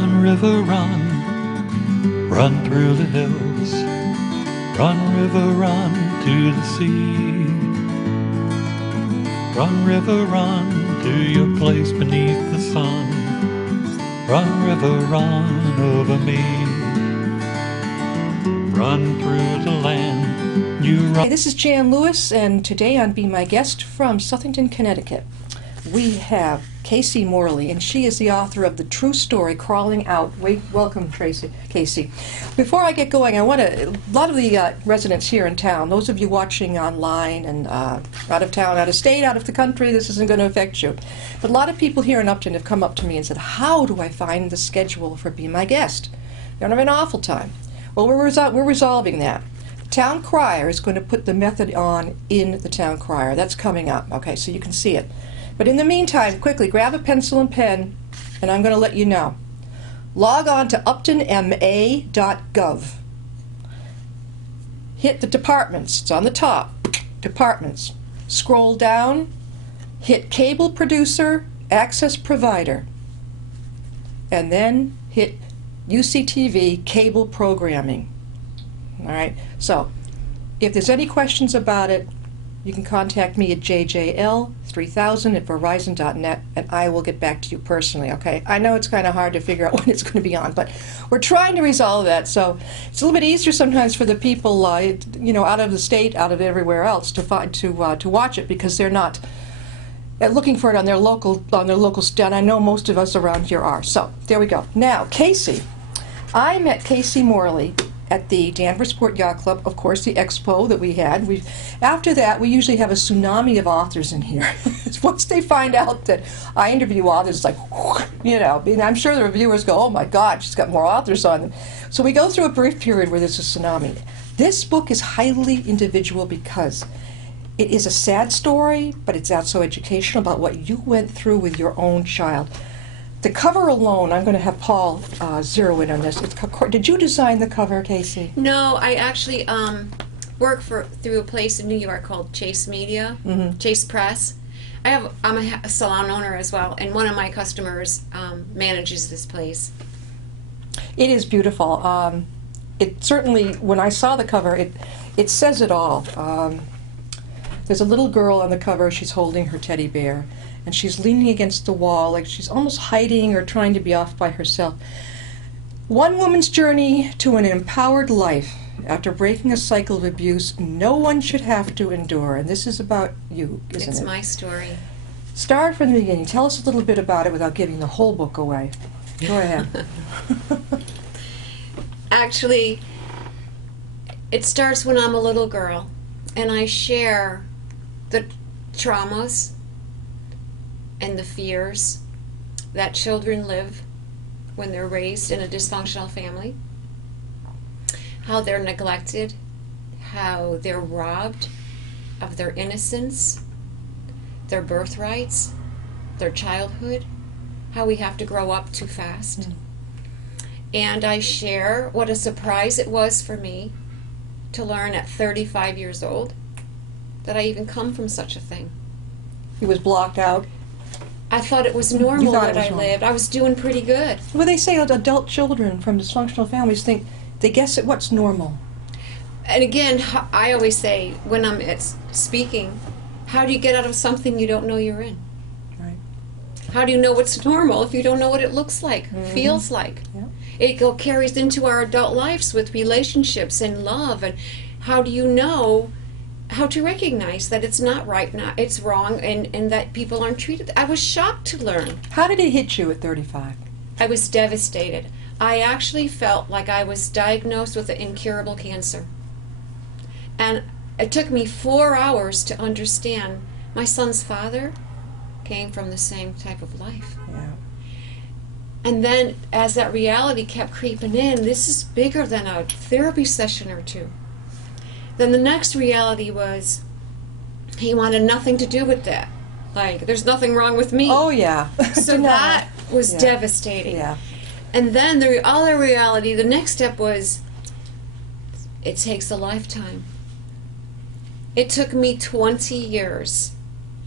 Run, river, run, run through the hills. Run, river, run to the sea. Run, river, run to your place beneath the sun. Run, river, run over me. Run through the land you run. Hey, this is Jan Lewis, and today on Be My Guest from Southington, Connecticut, we have Casey Morley, and she is the author of the true story, Crawling Out. Welcome, Casey. Before I get going, a lot of the residents here in town, those of you watching online and out of town, out of state, out of the country, this isn't going to affect you. But a lot of people here in Upton have come up to me and said, how do I find the schedule for Be My Guest? They're having an awful time. Well, we're resolving that. The town crier is going to put the method on in the town crier. That's coming up, okay, so you can see it. But in the meantime, quickly, grab a pencil and pen, and I'm going to let you know. Log on to uptonma.gov. Hit the departments. It's on the top. Departments. Scroll down. Hit Cable Producer, Access Provider. And then hit UCTV Cable Programming. All right? So, if there's any questions about it, you can contact me at jjl3000@verizon.net, and I will get back to you personally, okay? I know it's kind of hard to figure out when it's going to be on, but we're trying to resolve that, so it's a little bit easier sometimes for the people, out of the state, out of everywhere else, to watch it, because they're not looking for it on their local stand. I know most of us around here are. So there we go. Now, Casey, I met Casey Morley at the Danvers-Port Yacht Club, of course, the expo that we had. After that, we usually have a tsunami of authors in here. Once they find out that I interview authors, it's like, and I'm sure the reviewers go, oh my God, she's got more authors on them. So we go through a brief period where there's a tsunami. This book is highly individual because it is a sad story, but it's also educational about what you went through with your own child. The cover alone, I'm going to have Paul zero in on this. Did you design the cover, Casey? No, I actually work through a place in New York called Chase Media, Chase Press. I'm a salon owner as well, and one of my customers manages this place. It is beautiful. It certainly, when I saw the cover, it says it all. There's a little girl on the cover. She's holding her teddy bear, and she's leaning against the wall like she's almost hiding or trying to be off by herself. One woman's journey to an empowered life after breaking a cycle of abuse no one should have to endure. And this is about you, isn't it? It's my story. Start from the beginning. Tell us a little bit about it without giving the whole book away. Go ahead. Actually, it starts when I'm a little girl, and I share the traumas and the fears that children live when they're raised in a dysfunctional family, how they're neglected, how they're robbed of their innocence, their birthrights, their childhood, how we have to grow up too fast. And I share what a surprise it was for me to learn at 35 years old that I even come from such a thing. He was blocked out. I thought it was normal that I lived. I was doing pretty good. Well, they say adult children from dysfunctional families think, they guess at what's normal. And again, I always say when I'm speaking, how do you get out of something you don't know you're in? Right. How do you know what's normal if you don't know what it looks like, feels like? Yeah. It carries into our adult lives with relationships and love. And how do you know how to recognize that it's not right, it's wrong, and that people aren't treated? I was shocked to learn. How did it hit you at 35? I was devastated. I actually felt like I was diagnosed with an incurable cancer. And it took me 4 hours to understand my son's father came from the same type of life. Yeah. And then as that reality kept creeping in, this is bigger than a therapy session or two. Then the next reality was he wanted nothing to do with that. Like, there's nothing wrong with me. Oh, yeah. So that was devastating. Yeah. And then the other reality, the next step was, it takes a lifetime. It took me 20 years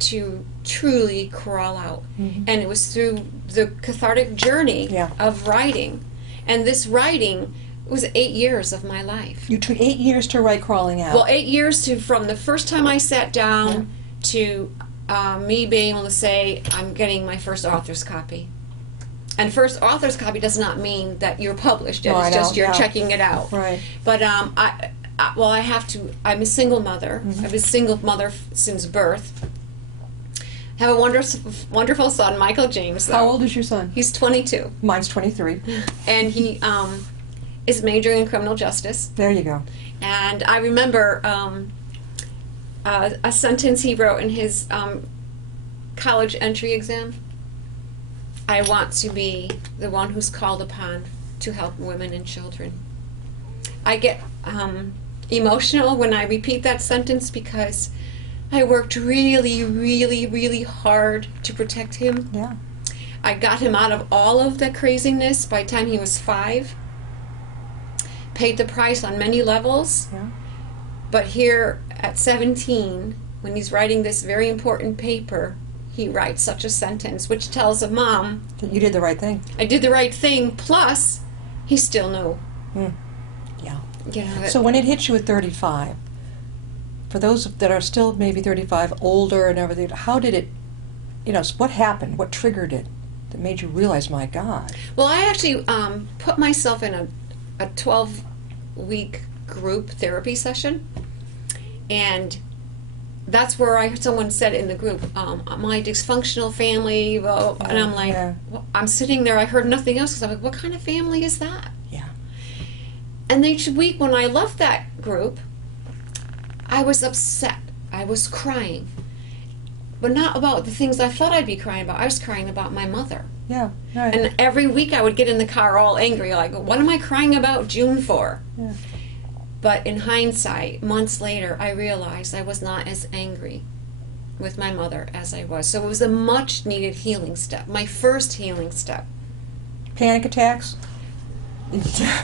to truly crawl out. Mhm. And it was through the cathartic journey Yeah. of writing. And this writing was 8 years of my life. You took 8 years to write Crawling Out. Well, 8 years to from the first time I sat down to me being able to say, I'm getting my first author's copy. And first author's copy does not mean that you're published. No, I It's just know, you're yeah. checking it out. Right. But I have to. I'm a single mother. Mm-hmm. I've been a single mother since birth. Have a wonderful son, Michael James. Though. How old is your son? He's 22, Mine's 23. and he is majoring in criminal justice. There you go. And I remember a sentence he wrote in his college entry exam. I want to be the one who's called upon to help women and children. I get emotional when I repeat that sentence because I worked really, really, really hard to protect him. Yeah. I got him out of all of the craziness by the time he was 5. Paid the price on many levels. Yeah. But here at 17, when he's writing this very important paper, he writes such a sentence, which tells a mom, You did the right thing. I did the right thing, plus he still knew. Yeah. You know, So when it hit you at 35, for those that are still maybe 35, older and everything, how did it, what happened? What triggered it that made you realize, my God? well, I actually put myself in a 12-week group therapy session, and that's where someone said in the group, my dysfunctional family, well, and I'm like, Yeah. well, I'm sitting there, I heard nothing else, because I'm like, what kind of family is that? Yeah. And each week when I left that group, I was upset. I was crying. But not about the things I thought I'd be crying about. I was crying about my mother. Yeah. Right. And every week I would get in the car all angry, like, what am I crying about June for? Yeah. But in hindsight, months later, I realized I was not as angry with my mother as I was. So it was a much needed healing step, my first healing step. Panic attacks?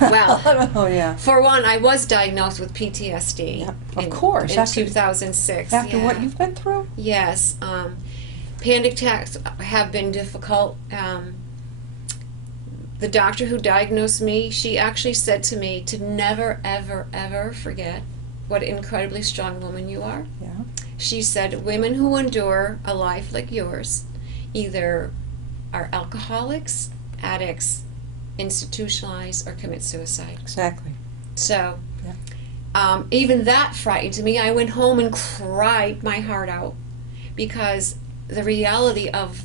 Well, oh, yeah. For one, I was diagnosed with PTSD. Yeah, of course. In After- 2006. After yeah. what you've been through? Yes. Panic attacks have been difficult. The doctor who diagnosed me, she actually said to me to never, ever, ever forget what an incredibly strong woman you are. Yeah. She said women who endure a life like yours either are alcoholics, addicts, institutionalized, or commit suicide. Exactly. So Yeah. even that frightened me. I went home and cried my heart out because the reality of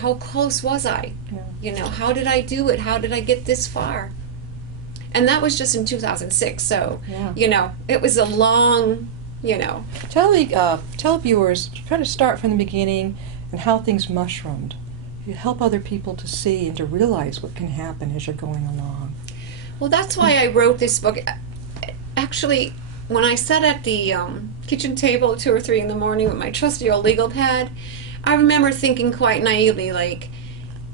how close was I? Yeah. How did I do it? How did I get this far? And that was just in 2006. So, Yeah. it was a long, Tell viewers, try to start from the beginning and how things mushroomed. You help other people to see and to realize what can happen as you're going along. Well, that's why I wrote this book. Actually, when I sat at the kitchen table at 2 or 3 in the morning with my trusty old legal pad, I remember thinking quite naively, like,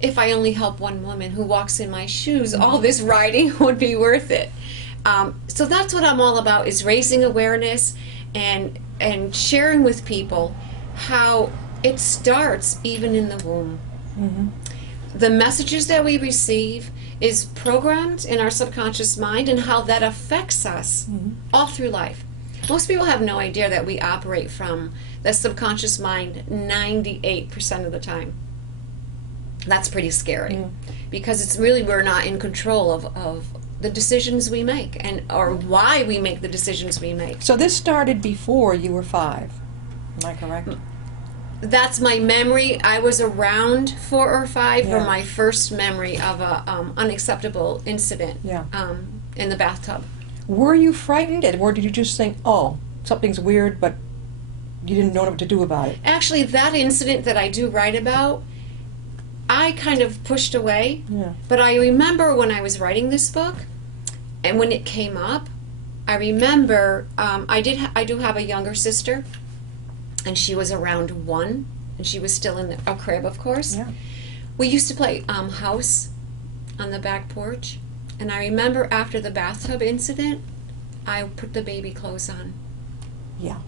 if I only help one woman who walks in my shoes, all this writing would be worth it. So that's what I'm all about, is raising awareness and sharing with people how it starts even in the womb. Mm-hmm. The messages that we receive is programmed in our subconscious mind and how that affects us all through life. Most people have no idea that we operate from the subconscious mind 98% of the time. That's pretty scary because it's really, we're not in control of the decisions we make or why we make the decisions we make. So this started before you were 5. Am I correct? That's my memory. I was around 4 or 5 for Yeah. my first memory of a unacceptable incident Yeah. in the bathtub. Were you frightened, or did you just think, oh, something's weird, but you didn't know what to do about it? Actually, that incident that I do write about, I kind of pushed away. Yeah. But I remember when I was writing this book, and when it came up, I remember I do have a younger sister, and she was around 1, and she was still in a crib, of course. Yeah. We used to play house on the back porch, and I remember after the bathtub incident, I put the baby clothes on. Yeah.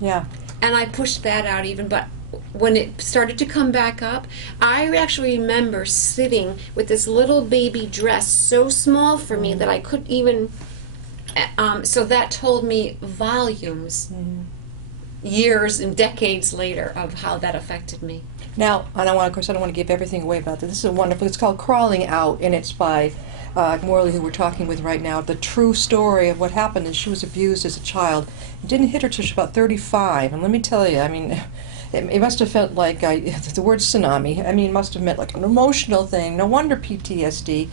Yeah. And I pushed that out even, but when it started to come back up, I actually remember sitting with this little baby dress so small for me that I couldn't even, so that told me volumes, years and decades later, of how that affected me. Now, and of course, I don't want to give everything away about this. This is wonderful. It's called Crawling Out, and it's by Morley, who we're talking with right now. The true story of what happened is she was abused as a child. It didn't hit her till she was about 35, and let me tell you, I mean, it must have felt like, the word tsunami, I mean, it must have meant like an emotional thing. No wonder PTSD.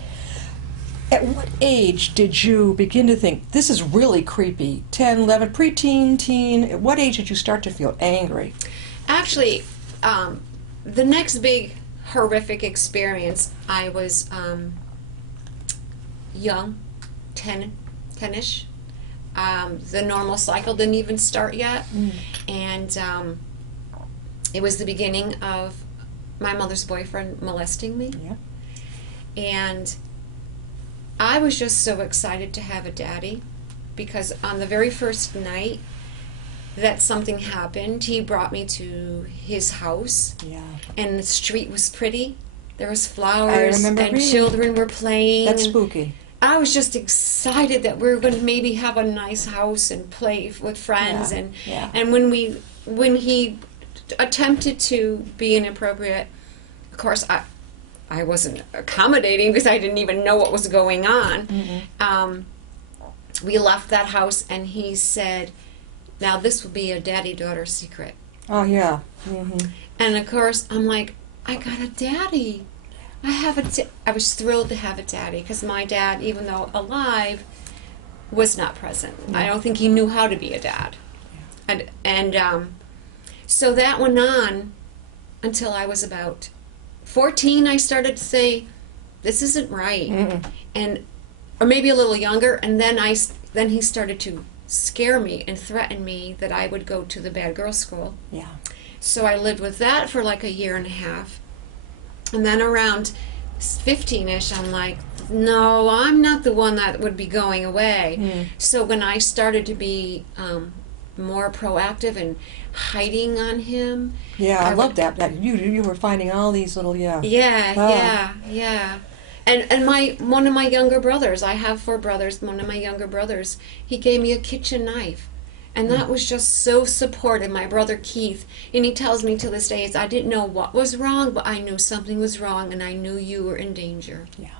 At what age did you begin to think, this is really creepy? 10, 11, preteen, teen? At what age did you start to feel angry? Actually, the next big horrific experience, I was young, 10-ish. The normal cycle didn't even start yet. And it was the beginning of my mother's boyfriend molesting me. Yeah. And I was just so excited to have a daddy, because on the very first night that something happened, he brought me to his house. Yeah. And the street was pretty. There was flowers and reading. children were playing. That's and spooky. I was just excited that we were going to maybe have a nice house and play with friends. Yeah. And when he attempted to be inappropriate, of course I wasn't accommodating because I didn't even know what was going on. We left that house, and he said, now this will be a daddy-daughter secret. Oh, yeah. And of course, I'm like, I got a daddy. I was thrilled to have a daddy, because my dad, even though alive, was not present. I don't think he knew how to be a dad. And so that went on until I was about 14. I started to say, this isn't right. Or maybe a little younger, and then he started to scare me and threaten me that I would go to the bad girls school. Yeah. So I lived with that for like a year and a half. And then around 15-ish, I'm like, no, I'm not the one that would be going away. So when I started to be more proactive and hiding on him. Yeah, I love that you were finding all these little, Yeah, Oh. yeah. And one of my younger brothers, I have 4 brothers, one of my younger brothers, he gave me a kitchen knife. And that was just so supportive, my brother Keith. And he tells me to this day, I didn't know what was wrong, but I knew something was wrong, and I knew you were in danger. Yeah.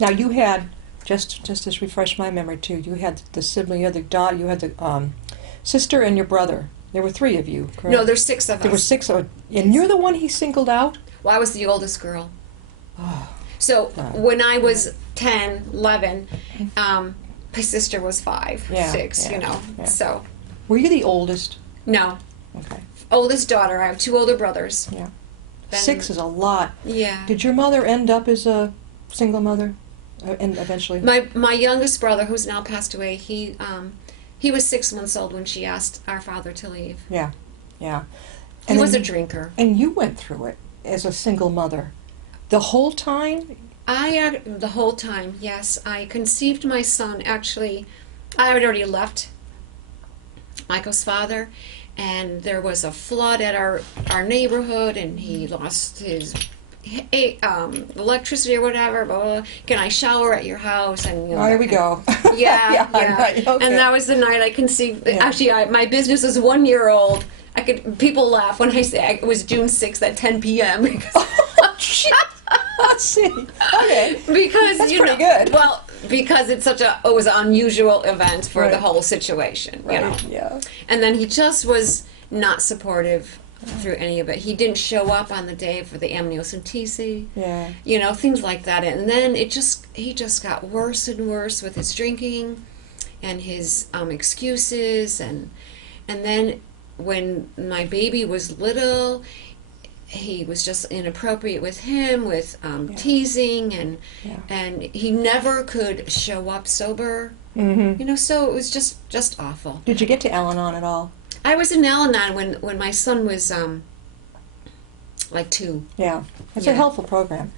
Now you had, just to refresh my memory too, you had the sibling, you had the daughter, you had the sister and your brother. There were 3 of you, correct? No, there's 6 of us. There were 6, and you're the one he singled out? Well, I was the oldest girl. Oh. So when I was 10, 11, my sister was 5, 6, you know. Yeah. So. Were you the oldest? No. Okay. Oldest daughter. I have 2 older brothers. Yeah. Then, 6 is a lot. Yeah. Did your mother end up as a single mother, and eventually? My youngest brother, who's now passed away, he was 6 months old when she asked our father to leave. Yeah. Yeah. He was a drinker. And you went through it as a single mother. The whole time? The whole time, yes. I conceived my son, actually, I had already left Michael's father, and there was a flood at our neighborhood, and he lost his electricity or whatever. Blah, blah, blah. Can I shower at your house? And Here we go. Yeah. Right, okay. And that was the night I conceived. Yeah. Actually, my business is 1 year old. People laugh when I say it was June 6th at 10 p.m. because Let's see. Okay. Because that's you know, pretty good. Well, because it was an unusual event for the whole situation, Right. you know. Yeah. And then he just was not supportive through any of it. He didn't show up on the day for the amniocentesis. Yeah. You know, things like that. And then he just got worse and worse with his drinking and his excuses, and then when my baby was little, he was just inappropriate with him, with teasing, and he never could show up sober. You know, so it was just awful. Did you get to Al-Anon at all? I was in Al-Anon when my son was like 2. Yeah. It's a helpful program.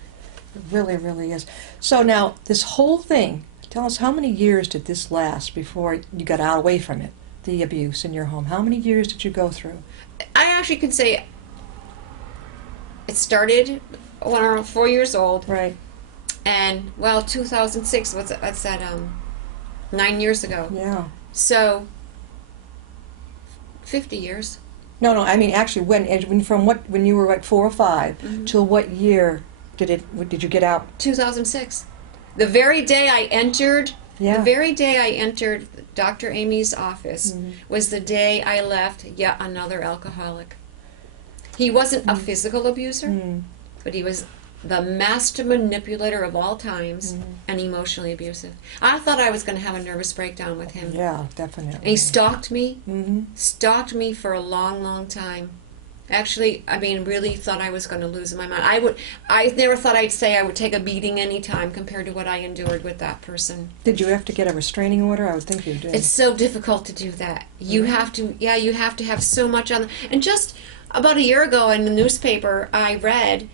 It really, really is. So now, this whole thing, tell us, how many years did this last before you got out away from it? the abuse in your home? How many years did you go through? I actually could say it started when I was 4 years old. Right. And, well, 2006, what's that, 9 years ago. Yeah. So, 50 years. No, I mean actually, when you were like 4 or 5 till what year did you get out? 2006. The very day I entered, Yeah. the very day I entered Dr. Amy's office was the day I left yet another alcoholic. He wasn't a physical abuser, but he was the master manipulator of all times and emotionally abusive. I thought I was going to have a nervous breakdown with him. Yeah, definitely. And he stalked me, Mm-hmm. stalked me for a long, long time. Actually, I mean, really thought I was going to lose my mind. I never thought I'd say I would take a beating any time compared to what I endured with that person. Did you have to get a restraining order? I would think you did. It's so difficult to do that. You have to, you have to have so much on. And just about a year ago in the newspaper, I read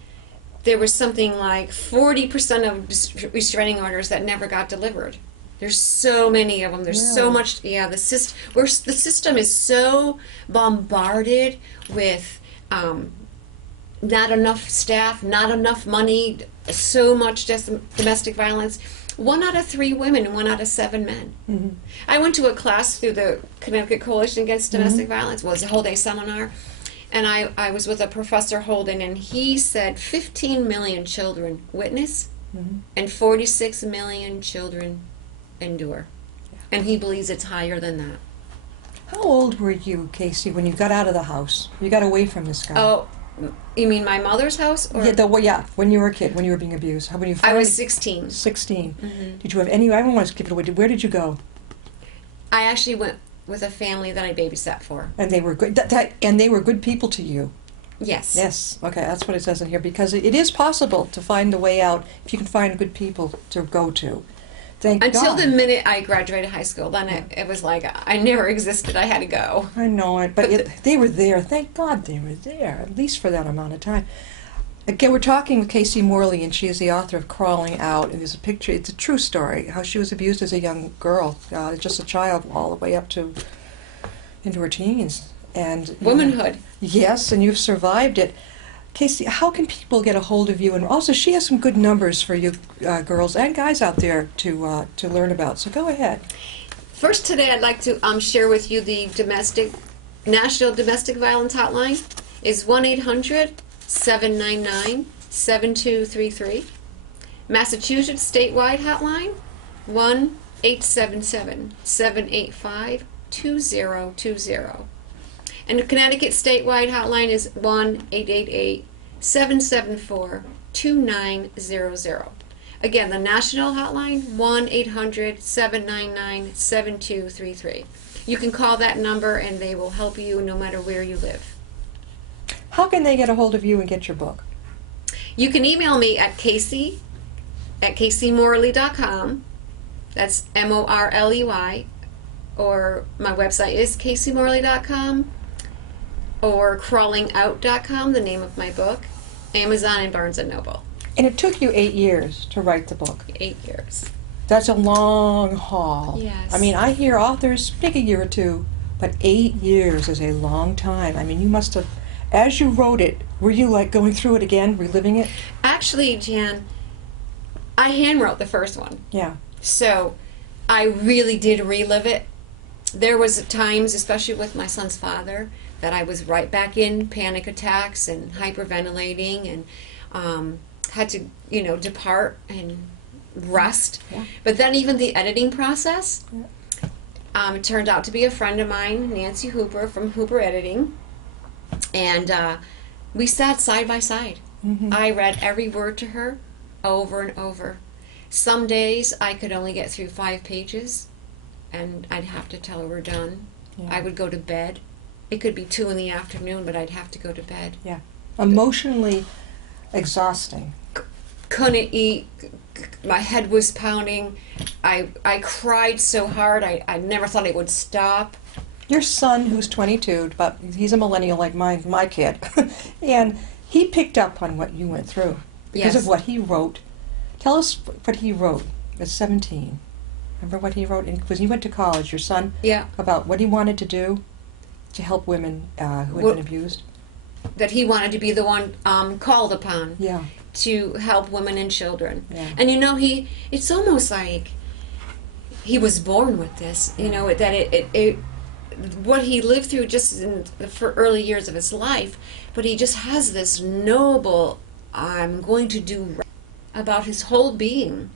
there was something like 40% of restraining orders that never got delivered. There's so many of them. There's so much. Yeah, the system is so bombarded with not enough staff, not enough money, so much domestic violence. 1 out of 3 women and 1 out of 7 men. Mm-hmm. I went to a class through the Connecticut Coalition Against Domestic Violence. It was a whole day seminar. And I was with a Professor Holden, and he said 15 million children witness and 46 million children endure. And he believes it's higher than that. How old were you, Casey, when you got out of the house? You got away from this guy. Oh, you mean my mother's house? Or? Yeah, when you were a kid, when you were being abused. When you I finally, was 16. 16. Did you have any? I don't want to give it away. Where did you go? I actually went with a family that I babysat for. And they were good. And they were good people to you. Yes. Yes. Okay, that's what it says in here, because it is possible to find a way out if you can find good people to go to. Thank Until God. the minute I graduated high school, then it was like I never existed. I had to go. I know it, but they were there. Thank God they were there, at least for that amount of time. Again, we're talking with Casey Morley, and she is the author of Crawling Out. And there's a picture. It's a true story, how she was abused as a young girl, just a child, all the way up to into her teens. And Womanhood. Yes, and you've survived it. Casey, how can people get a hold of you? And also, she has some good numbers for you girls and guys out there to learn about. So go ahead. First, today I'd like to share with you the National Domestic Violence Hotline is 1-800-799-7233. Massachusetts statewide hotline 1-877-785-2020. And the Connecticut statewide hotline is 1-888-774-2900. Again, the national hotline, 1-800-799-7233. You can call that number and they will help you no matter where you live. How can they get a hold of you and get your book? You can email me at Casey at CaseyMorley.com. That's Morley. Or my website is CaseyMorley.com. Or crawlingout.com, the name of my book. Amazon and Barnes & Noble. And it took you 8 years to write the book. 8 years. That's a long haul. Yes. I mean, I hear authors take a year or two, but 8 years is a long time. I mean, you must have, as you wrote it, were you like going through it again, reliving it? Actually, Jan, I handwrote the first one. Yeah. So I really did relive it. There was times, especially with my son's father, that I was right back in panic attacks and hyperventilating and had to, depart and rest. Yeah. But then even the editing process, it turned out to be a friend of mine, Nancy Hooper from Hooper Editing, and we sat side by side. Mm-hmm. I read every word to her over and over. Some days I could only get through 5 pages, and I'd have to tell her we're done. Yeah. I would go to bed. It could be 2 in the afternoon, but I'd have to go to bed. Yeah. Emotionally exhausting. Couldn't eat. My head was pounding. I cried so hard. I never thought it would stop. Your son, who's 22, but he's a millennial like my kid, and he picked up on what you went through because Yes. of what he wrote. Tell us what he wrote at 17. I Remember what he wrote? Because he went to college, your son, Yeah. about what he wanted to do to help women who had been abused. That he wanted to be the one called upon Yeah. to help women and children. Yeah. And it's almost like he was born with this, that it what he lived through just in the early years of his life, but he just has this noble, I'm going to do right about his whole being.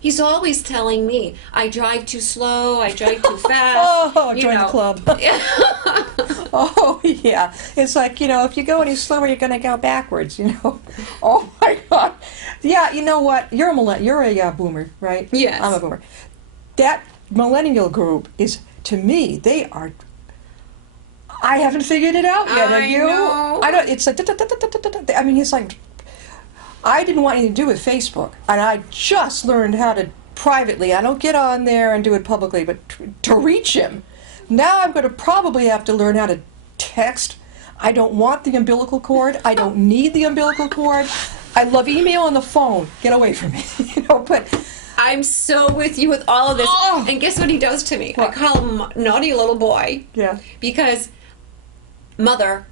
He's always telling me, I drive too slow, I drive too fast. Oh, join the club. Oh, yeah. It's like, if you go any slower, you're going to go backwards, Oh, my God. Yeah, you know what? You're a boomer, right? Yes. I'm a boomer. That millennial group is, to me, they are... I haven't figured it out yet. Have you? Know. I don't... It's like... I mean, it's like... I didn't want anything to do with Facebook, and I just learned how to privately. I don't get on there and do it publicly, but to reach him. Now I'm going to probably have to learn how to text. I don't want the umbilical cord. I don't need the umbilical cord. I love email on the phone. Get away from me, but... I'm so with you with all of this. Oh. And guess what he does to me? What? I call him naughty little boy. Yeah. Because, Mother,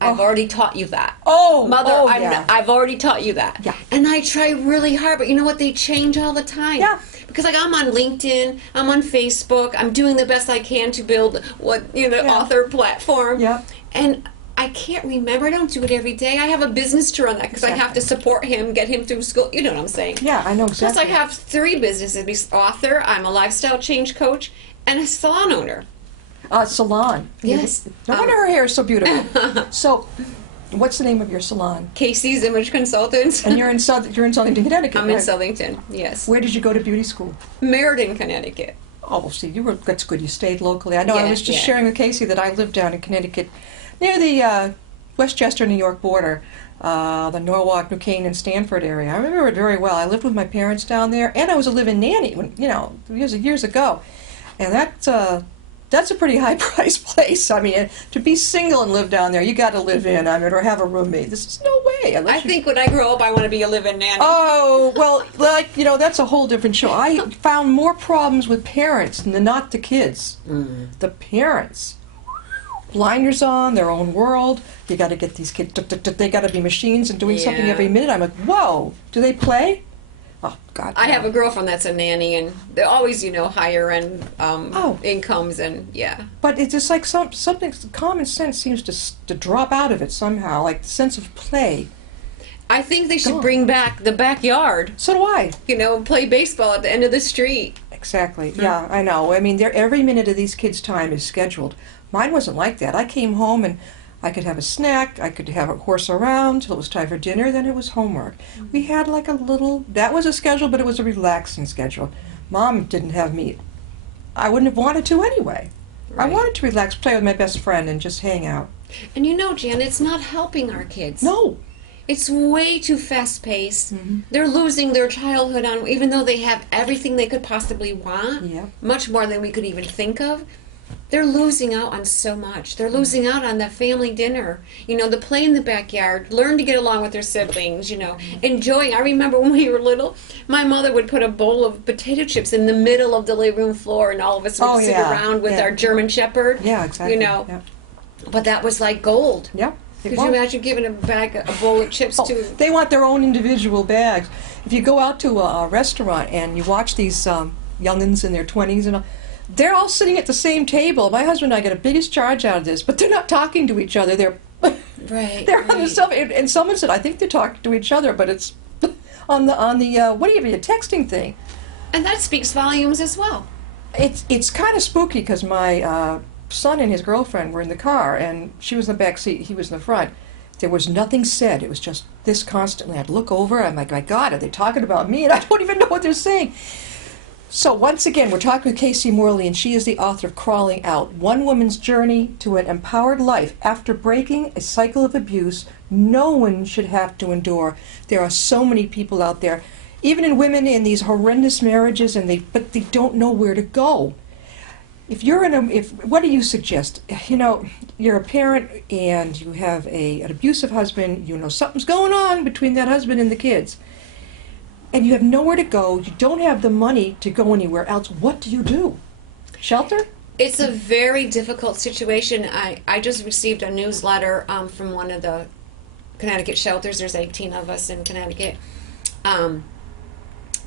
I've already taught you that. Oh, Mother, yeah. I've already taught you that. Yeah. And I try really hard, but you know what? They change all the time. Yeah. Because I'm on LinkedIn, I'm on Facebook, I'm doing the best I can to build author platform. Yeah. And I can't remember. I don't do it every day. I have a business to run that because I have to support him, get him through school. You know what I'm saying? Yeah, I know exactly. Plus, I have 3 businesses: author, I'm a lifestyle change coach, and a salon owner. Salon. Yes. No wonder her hair is so beautiful. So, what's the name of your salon? Casey's Image Consultants. And you're in Southington, Connecticut. I'm in right? Southington. Yes. Where did you go to beauty school? Meriden, Connecticut. Oh, see, that's good. You stayed locally. I know. I was just sharing with Casey that I lived down in Connecticut, near the Westchester, New York border, the Norwalk, New Canaan, Stanford area. I remember it very well. I lived with my parents down there, and I was a live-in nanny when years ago, and that's a pretty high-priced place. I mean, to be single and live down there, you got to live in, or have a roommate. This is no way. I think when I grow up, I want to be a live-in nanny. Oh, well, that's a whole different show. I found more problems with parents than not the kids. Mm. The parents. Blinders on, their own world. You got to get these kids, they got to be machines and doing something every minute. I'm like, whoa, do they play? Oh, God. I have a girlfriend that's a nanny, and they're always, higher end incomes, and But it's just like something, common sense seems to drop out of it somehow, like the sense of play. I think they should bring back the backyard. So do I. Play baseball at the end of the street. Exactly. Yeah, I know. I mean, every minute of these kids' time is scheduled. Mine wasn't like that. I came home and I could have a snack, I could have a horse around till it was time for dinner, then it was homework. We had like that was a schedule, but it was a relaxing schedule. Mom didn't have me. I wouldn't have wanted to anyway. Right. I wanted to relax, play with my best friend, and just hang out. And Jan, it's not helping our kids. No. It's way too fast-paced. Mm-hmm. They're losing their childhood on, even though they have everything they could possibly want, much more than we could even think of. They're losing out on so much. They're losing out on the family dinner. The play in the backyard, learn to get along with their siblings, enjoying. I remember when we were little, my mother would put a bowl of potato chips in the middle of the living room floor, and all of us would sit around with our German Shepherd. Yeah, exactly. But that was like gold. Yeah. Could you imagine giving a bowl of chips to... They want their own individual bags. If you go out to a restaurant and you watch these youngins in their 20s and all, they're all sitting at the same table. My husband and I get a biggest charge out of this, but they're not talking to each other. They're they're on the stuff. And someone said, I think they're talking to each other, but it's on the texting thing. And that speaks volumes as well. It's kind of spooky because my son and his girlfriend were in the car, and she was in the back seat, he was in the front. There was nothing said. It was just this constantly. I'd look over, I'm like, my God, are they talking about me? And I don't even know what they're saying. So once again, we're talking with Casey Morley, and she is the author of Crawling Out, One Woman's Journey to an Empowered Life After Breaking a Cycle of Abuse No One Should Have to Endure. There are so many people out there, even in women in these horrendous marriages, but they don't know where to go. What do you suggest? You're a parent and you have an abusive husband, something's going on between that husband and the kids. and you have nowhere to go. You don't have the money to go anywhere else. What do you do? Shelter? It's a very difficult situation. I just received a newsletter from one of the Connecticut shelters. There's 18 of us in Connecticut.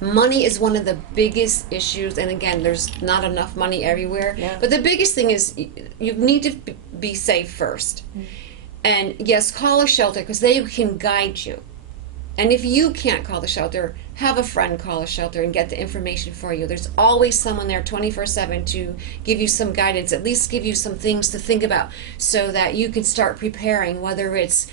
Money is one of the biggest issues, and again, there's not enough money everywhere. Yeah. But the biggest thing is you need to be safe first. And yes, call a shelter because they can guide you. And if you can't call the shelter, have a friend call a shelter and get the information for you. There's always someone there 24/7 to give you some guidance, at least give you some things to think about so that you can start preparing, whether it's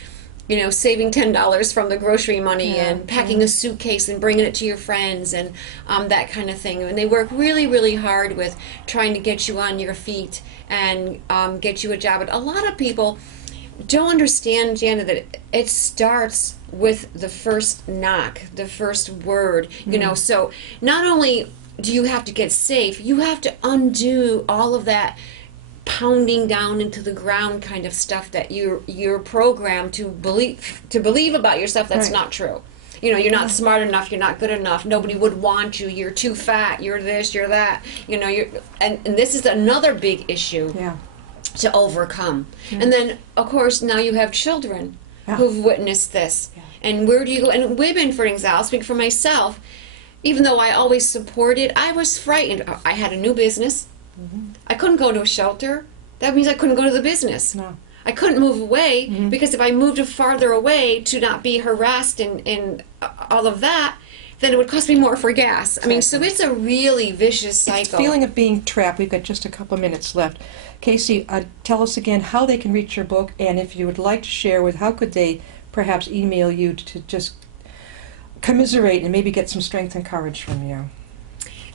saving $10 from the grocery money and packing a suitcase and bringing it to your friends and that kind of thing. And they work really, really hard with trying to get you on your feet and get you a job. But a lot of people don't understand, Jana, that it starts with the first knock, the first word. So not only do you have to get safe, you have to undo all of that pounding down into the ground kind of stuff that you're programmed to believe about yourself that's not true. You're not smart enough, you're not good enough, nobody would want you, you're too fat, you're this, you're that. And this is another big issue to overcome. And then of course now you have children who've witnessed this. And where do you go? And women, for example, I'll speak for myself, even though I always supported, I was frightened. I had a new business. I couldn't go to a shelter. That means I couldn't go to the business. No. I couldn't move away because if I moved farther away to not be harassed and all of that, then it would cost me more for gas. I mean, so it's a really vicious cycle. Feeling of being trapped. We've got just a couple minutes left. Casey, tell us again how they can reach your book, and if you would like to share with, how could they perhaps email you to just commiserate and maybe get some strength and courage from you?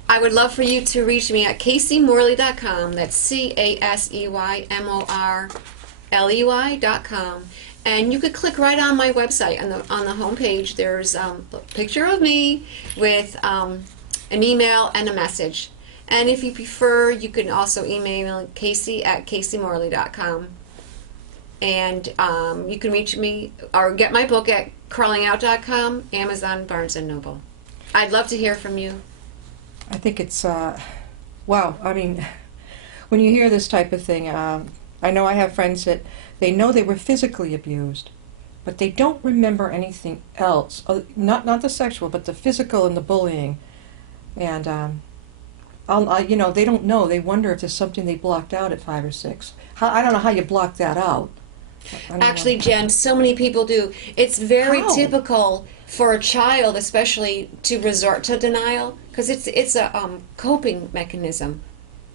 I would love for you to reach me at CaseyMorley.com. That's CaseyMorley.com. And you could click right on my website. On the home page, there's a picture of me with an email and a message. And if you prefer, you can also email Casey at CaseyMorley.com. And you can reach me or get my book at crawlingout.com, Amazon, Barnes & Noble. I'd love to hear from you. I think it's, wow, I mean, when you hear this type of thing, I know I have friends that they know they were physically abused, but they don't remember anything else, not the sexual, but the physical and the bullying. And, they don't know. They wonder if there's something they blocked out at 5 or 6. I don't know how you block that out. Actually, Jen, so many people do. It's very typical for a child, especially, to resort to denial because it's a coping mechanism.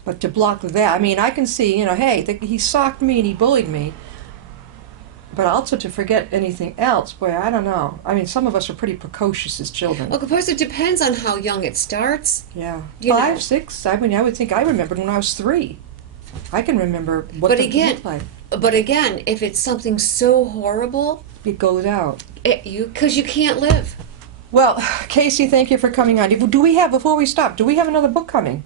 But to block that, I mean, I can see, hey, he socked me and he bullied me. But also to forget anything else, boy, I don't know. I mean, some of us are pretty precocious as children. Well, of course, it depends on how young it starts. Yeah, 5, 6. I mean, I would think I remembered when I was 3. I can remember what it looked like. But again, if it's something so horrible, it goes out. Because you can't live. Well, Casey, thank you for coming on. Before we stop, do we have another book coming?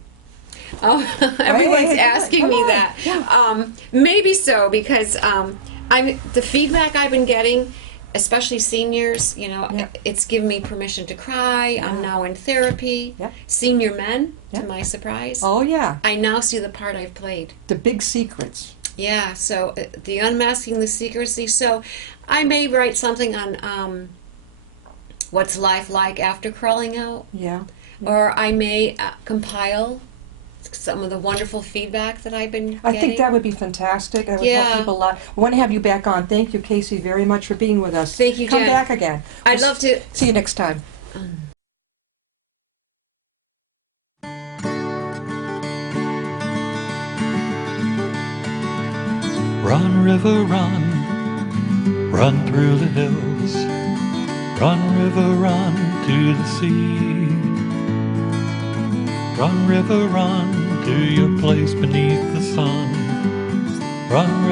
Oh, everyone's asking me on. that. Yeah. Maybe so, because the feedback I've been getting, especially seniors, it's given me permission to cry. Yeah. I'm now in therapy. Yeah. Senior men, to my surprise. Oh, yeah. I now see the part I've played. The big secrets. Yeah, so the unmasking the secrecy. So I may write something on what's life like after crawling out. Yeah. Or I may compile some of the wonderful feedback that I've been getting. I think that would be fantastic. I would help people a lot. I want to have you back on. Thank you, Casey, very much for being with us. Thank you, Jen. Come back again. I'd love to. See you next time. Run, river, run, run through the hills. Run, river, run to the sea. Run, river, run to your place beneath the sun. Run,